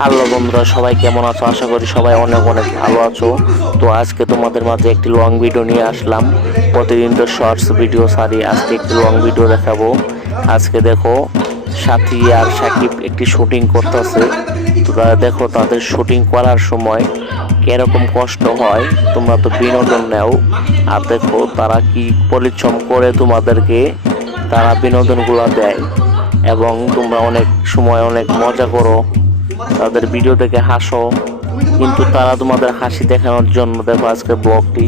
Hello বন্ধুরা, সবাই কেমন আছো? আশা করি সবাই অনেক অনেক ভালো আছো। তো আজকে তোমাদের মাঝে একটি লং ভিডিও নিয়ে আসলাম। প্রতিদিন তো শর্টস ভিডিও সারি, আজকে একটি লং ভিডিও দেখাবো। আজকে দেখো সাথী আর সাকিব একটি শুটিং করতেছে। তো তারা দেখো তাদের শুটিং করার সময় কিরকম কষ্ট হয়, তোমরা তো বিনোদন নাও। আর দেখো তারা কি পরিশ্রম করে তোমাদেরকে তারা বিনোদনগুলো দেয় এবং তোমরা অনেক সময় অনেক মজা করো, তাদের ভিডিও দেখে হাসো। কিন্তু তারা তোমাদের হাসি দেখানোর জন্য দেখো আজকে ব্লগটি।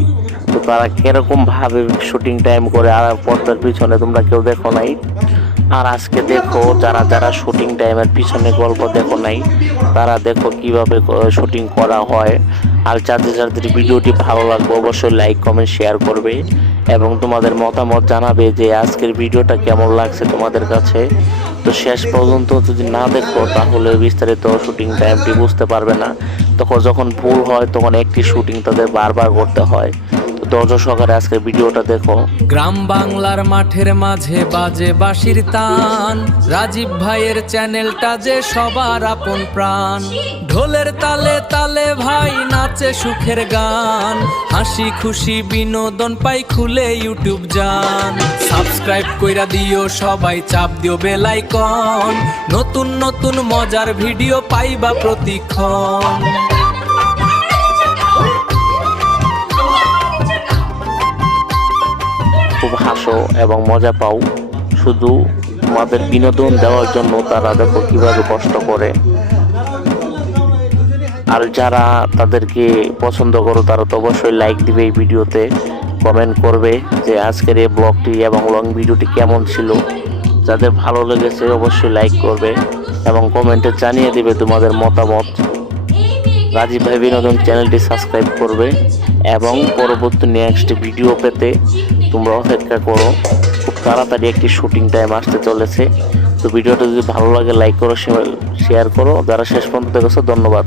তো তারা কিরকম ভাবে শুটিং টাইম করে আর পর্দার পিছনে তোমরা কেউ দেখো নাই। আর আজকে দেখো যারা যারা শুটিং টাইমের পিছনে গল্প দেখো নাই, তারা দেখো কিভাবে শুটিং করা হয়। আর যাদের যাদের ভিডিওটি ভালো লাগবে অবশ্যই লাইক কমেন্ট শেয়ার করবে এবং তোমাদের মতামত জানাবে যে আজকের ভিডিওটা কেমন লাগছে তোমাদের কাছে। তো শেষ পর্যন্ত যদি না দেখো তাহলে বিস্তারিত শুটিং টাইমটি বুঝতে পারবে না। তখন যখন ভুল হয় তখন একটি শুটিং তাদের বারবার করতে হয়। তো ধৈর্য সহকারে আজকের ভিডিওটা দেখো। গ্রাম বাংলার মাঠের মাঝে বাজে বাঁশির তান, রাজীব ভাইয়ের চ্যানেলটা যে সবার আপন প্রাণ। ঢোলের তালে তালে ভাই নাচে সুখের গান, হাসি খুশি বিনোদন পাই খুলে ইউটিউব যান। সাবস্ক্রাইব কইরা দিও সবাই, চাপ দিও বেল আইকন, নতুন নতুন মজার ভিডিও পাইবা প্রতিক্ষণ। খুব হাসো এবং মজা পাও, শুধু তোমাদের বিনোদন দেওয়ার জন্য তারা দেখো কিভাবে কষ্ট করে। আর যারা তাদেরকে পছন্দ করো তারা তো অবশ্যই লাইক দিবে এই ভিডিওতে, কমেন্ট করবে যে আজকের এই ব্লগটি এবং লং ভিডিওটি কেমন ছিল। যাদের ভালো লেগেছে অবশ্যই লাইক করবে এবং কমেন্টে জানিয়ে দিবে তোমাদের মতামত। রাজীব ভাই বিনোদন চ্যানেলটি সাবস্ক্রাইব করবে এবং পরবর্তী নেক্সট ভিডিও পেতে তোমরা অপেক্ষা করো। খুব তাড়াতাড়ি একটি শুটিং টাইম আসতে চলেছে। তো ভিডিওটা যদি ভালো লাগে লাইক করো, শেয়ার করো। যারা শেষ পর্যন্ত দেখেছো ধন্যবাদ।